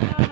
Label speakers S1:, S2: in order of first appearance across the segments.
S1: Yeah.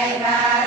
S1: Amen.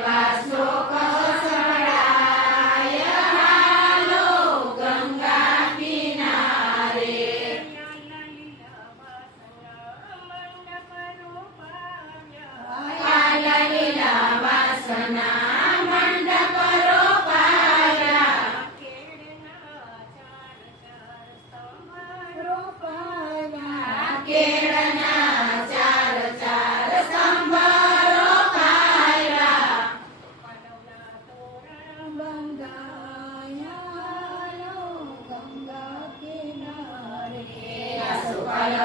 S1: Bye.